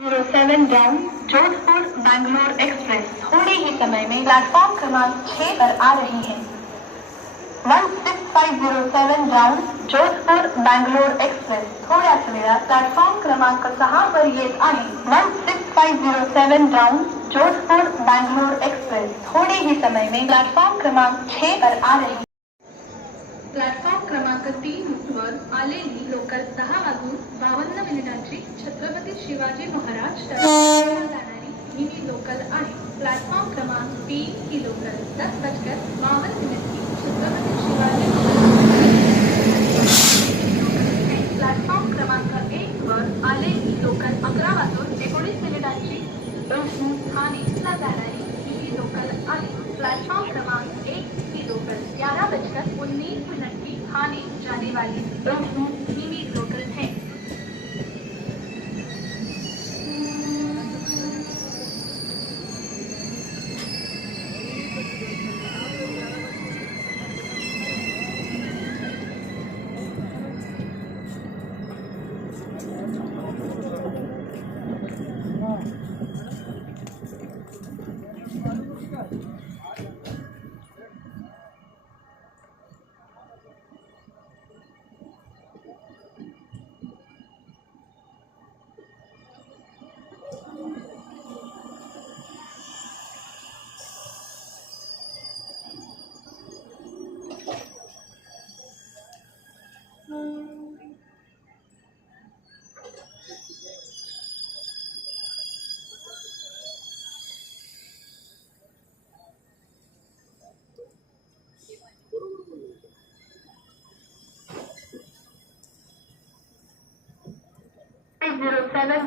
07 डाउन जोधपुर बैंगलोर एक्सप्रेस थोड़े ही समय में प्लेटफॉर्म क्रमांक 6 पर आ रही है। 16507 डाउन जोधपुर बैंगलोर एक्सप्रेस थोड्याच वेळात प्लॅटफॉर्म क्रमांक 6 वर येत आहे। 16507 डाउन जोधपुर बैंगलोर एक्सप्रेस थोड़े ही समय में प्लेटफॉर्म क्रमांक 6 पर आ रही है। प्लॅटफॉर्म क्रमांक 3 वर आलेली लोकल 10:52 छत्रपती शिवाजी महाराज टर्मिनसला जाणारी मिनी लोकल आहे। प्लॅटफॉर्म क्रमांक 3 ही लोकल 10:52 छत्रपती शिवाजी प्लॅटफॉर्म क्रमांक 1 वर आलेली लोकल 11:19 ठाणेला जाणारी मिनी लोकल आहे। प्लॅटफॉर्म क्रमांक 1 की लोकल 11:19 ठाणे जाने वाली मिनी लोकल है।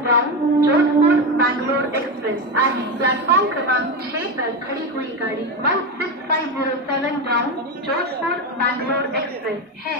डाउन जोधपुर बैंगलोर एक्सप्रेस आहे। प्लेटफॉर्म क्रमांक 6 पर खड़ी हुई गाड़ी 16507 डाउन जोधपुर बैंगलोर एक्सप्रेस है।